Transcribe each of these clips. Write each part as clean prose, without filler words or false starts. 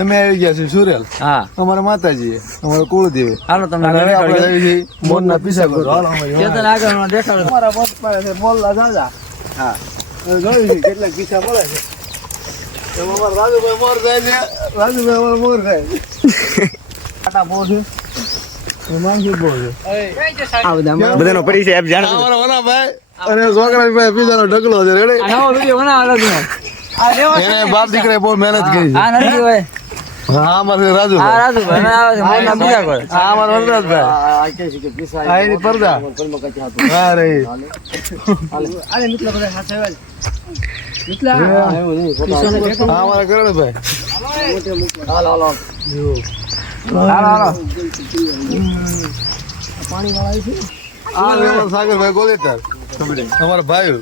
અમે આવી ગયા છીએ સુરેલ. હા અમારા માતાજી અમારા કુળદેવી. હાલો તમને અને હવે આપણે આગળ આવી છીએ મોરના પીસા કરો. હાલો ચેતન આગળ દેખાડો. અમારા મોત પડે છે મોલ્લા દાદા. હા જોયું છે કેટલાક પીસા મળે છે. એમાં અમારા રાજુભાઈ મોર થાય છે. રાજુભાઈ અમારા મોર થાય છે. આટા બહુ છે. માનસી બહુ છે. આ બધાનો પરિચય આપ જાણો. અમારા વનાભાઈ અને છોકરા પીસાનો ઢગલો છે. રેડી? નવો વિડિયો બનાવો તમે. એને બાપ દીકરાએ બહુ મહેનત કરી છે. આ નથી ભાઈ. હા અમારે આ રાજુભાઈ. રાજુભાઈ આવે છે મોરના પીસા કરે. હા અમારા વનરાજભાઈ. આ એની પરદા. હા રે. હા અમારા કરણભાઈ. હાલો હાલો આ લેવા સાગરભાઈ ગોલેતર. અમારા ભાઈઓ.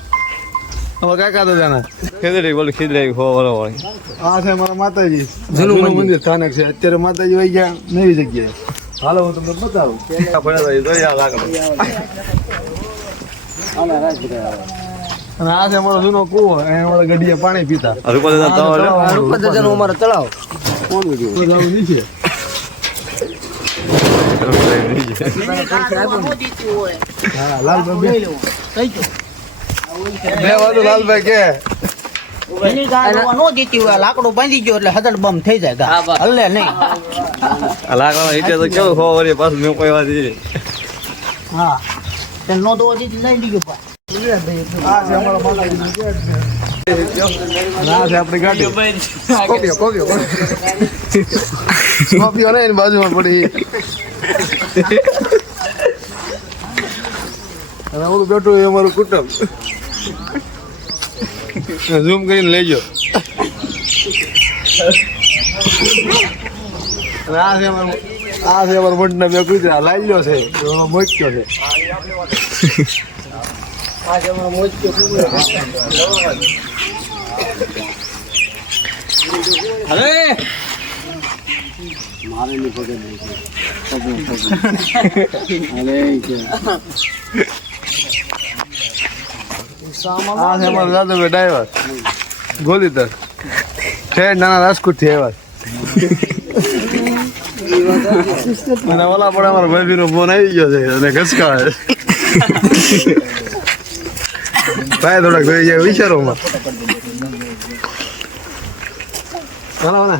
અમારા કાકા દાદાના. ખીચડી બોલ ખીચડી હો બરોબર. આ છે અમારા માતાજી. જૂનું મંદિર સ્થાનક છે. અત્યારે માતાજી વહી ગયા નવી જગ્યાએ. હાલો હું તમને બતાવું. અને આ છે અમારો જૂનો કૂવો. અહીંયા અમારા ગઢિયા પાણી પીતા. રૂપદાદાનું અમારું તળાવ. તળાવ નીચે. હા લાલભાઈ બે વાતો લાલભાઈ કે લાકડું બાંધી ગયો એટલે હદડ બમ થઈ જાય હલ્લે નહીં. લાકડા ઈટે તો કેવું ખો વળી પાછું મેં કોઈ વાત ઈ. હા તે નો દો લઈ લીધો આ છે અમારા માતાજીનું ગેટ છે. અને આ છે આપણી ગાડી. કોપીઓ નહીં એની બાજુમાં પડી. અને ઓલું બેઠું એ અમારું કુટુંબ. ઝૂમ કરીને લેજો. અને આ છે અમારા મોટના બે કૂતરા લાલ્યો છે મોચ્યો છે. આ છે અમારો મોચ્યો કૂતરો. આ છે અમારો દાદાભાઈ ડ્રાઈવર ગોલીતર. ઠેઠ નાના રાજકોટ થી આવ્યા. અને ઓલા પણ અમારા ભાઈ નો ફોન આવી ગયો છે અને ઘસકાવે. ભાઈ થોડાક થઈ જાય વિચારોમાં. ચાલો ને